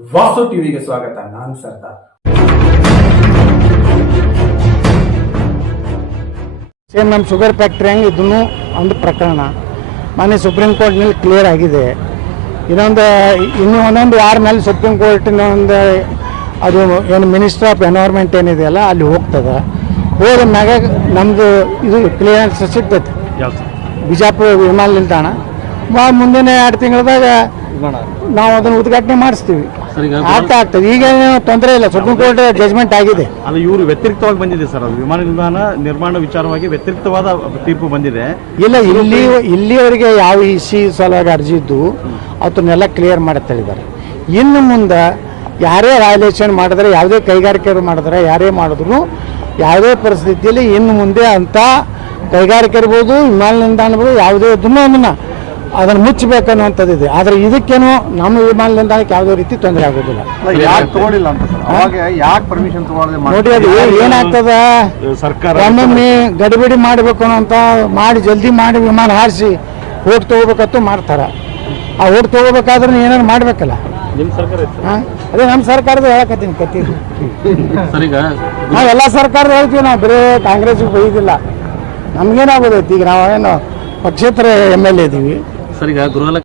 ವಾಸು ಟಿವಿಗೆ ಸ್ವಾಗತ ನಾನು ಸರ್ದಾರ್. ಸೇಮ್ ನಮ್ಮ ಶುಗರ್ ಫ್ಯಾಕ್ಟ್ರಿ ಹಂಗೆ ಇದನ್ನು ಒಂದು ಪ್ರಕರಣ. ಮೊನ್ನೆ ಸುಪ್ರೀಂ ಕೋರ್ಟ್ನಲ್ಲಿ ಕ್ಲಿಯರ್ ಆಗಿದೆ. ಇನ್ನೊಂದು ಇನ್ನೂ ಒಂದೊಂದು ವಾರ ಮೇಲೆ ಸುಪ್ರೀಂ ಕೋರ್ಟಿನ ಒಂದು ಅದು ಏನು ಮಿನಿಸ್ಟರ್ ಆಫ್ ಎನ್ವೈರ್ಮೆಂಟ್ ಏನಿದೆಯಲ್ಲ ಅಲ್ಲಿ ಹೋಗ್ತದೆ. ಹೋದ ಮ್ಯಾಗ ನಮ್ಮದು ಇದು ಕ್ಲಿಯರೆನ್ಸ್ ಸಿಗ್ತೈತೆ ಬಿಜಾಪುರ ವಿಮಾನ ನಿಲ್ದಾಣ. ಮಾ- ಮುಂದಿನ ಎರಡು ತಿಂಗಳದಾಗ ನಾವು ಅದನ್ನು ಉದ್ಘಾಟನೆ ಮಾಡಿಸ್ತೀವಿ. ಆಗ್ತಾ ಆಗ್ತದೆ. ಈಗ ತೊಂದರೆ ಇಲ್ಲ. ಸುಪ್ರೀಂ ಕೋರ್ಟ್ ಜಜ್ಮೆಂಟ್ ಆಗಿದೆ. ಅದು ಇವರು ವ್ಯತಿರಿಕ್ತವಾಗಿ ಬಂದಿದೆ ಸರ್. ಅದು ವಿಮಾನ ನಿಲ್ದಾಣ ನಿರ್ಮಾಣ ವಿಚಾರವಾಗಿ ವ್ಯತಿರಿಕ್ತವಾದ ತೀರ್ಪು ಬಂದಿದೆ. ಇಲ್ಲ ಇಲ್ಲಿ ಇಲ್ಲಿವರೆಗೆ ಯಾವ ಇಸಿ ಸಲುವಾಗಿ ಅರ್ಜಿ ಇದ್ದು ಅದನ್ನೆಲ್ಲ ಕ್ಲಿಯರ್ ಮಾಡತ್ ಇನ್ನು ಮುಂದೆ ಯಾರೇ ವಯಲೇಷನ್ ಮಾಡಿದ್ರೆ ಯಾವುದೇ ಕೈಗಾರಿಕೆಯವರು ಮಾಡಿದ್ರೆ ಯಾರೇ ಮಾಡಿದ್ರು ಯಾವುದೇ ಪರಿಸ್ಥಿತಿಯಲ್ಲಿ ಇನ್ನು ಮುಂದೆ ಅಂತ ಕೈಗಾರಿಕೆ ಇರ್ಬೋದು ವಿಮಾನ ನಿಲ್ದಾಣ ಇರ್ಬೋದು ಯಾವುದೇ ಇದನ್ನು ಅದನ್ನು ಅದನ್ನು ಮುಚ್ಚಬೇಕನ್ನುವಂಥದ್ದು ಇದೆ ಆದರೆ ಇದಕ್ಕೇನು ನಮ್ಮ ವಿಮಾನ ನಿಲ್ದಾಣಕ್ಕೆ ಯಾವುದೇ ರೀತಿ ತೊಂದರೆ ಆಗೋದಿಲ್ಲ. ಯಾಕೆ ತಗೊಳ್ಳಿಲ್ಲ ಅಂತ ಸರ್? ಅವಾಗ ಯಾಕೆ ಪರ್ಮಿಷನ್ ತಗೊಳ್ಳದೆ ನೋಡಿ ಅದು ಏನಾಗ್ತದ? ಸರ್ಕಾರ ಒಮ್ಮೊಮ್ಮೆ ಗಡಿಬಿಡಿ ಮಾಡಬೇಕು ಅಂತ ಮಾಡಿ ಜಲ್ದಿ ಮಾಡಿ ವಿಮಾನ ಹಾರಿಸಿ ಓಟ್ ತಗೋಬೇಕಂತೂ ಮಾಡ್ತಾರೆ. ಆ ಓಟ್ ತಗೋಬೇಕಾದ್ರೆ ಏನಾರು ಮಾಡಬೇಕಲ್ಲ? ನಿಮ್ಮ ಸರ್ಕಾರ ಇತ್ತು. ಹಾಂ? ಅದೇ ನಮ್ಮ ಸರ್ಕಾರದ ಹೇಳಕತ್ತೀನಿ ಕತ್ತಿ ನಾವು ಎಲ್ಲ ಸರ್ಕಾರದ ಹೇಳ್ತೀವಿ ನಾವು ಬರೀ ಕಾಂಗ್ರೆಸ್ಗೆ ಬೈದಿಲ್ಲ. ನಮಗೇನಾಗೋದೈತಿ? ಈಗ ನಾವೇನು ಪಕ್ಷೇತರ ಎಂ ಎಲ್ ಎ ಇದ್ದೀವಿ ಸರ್ ಈಗ ಗೃಹ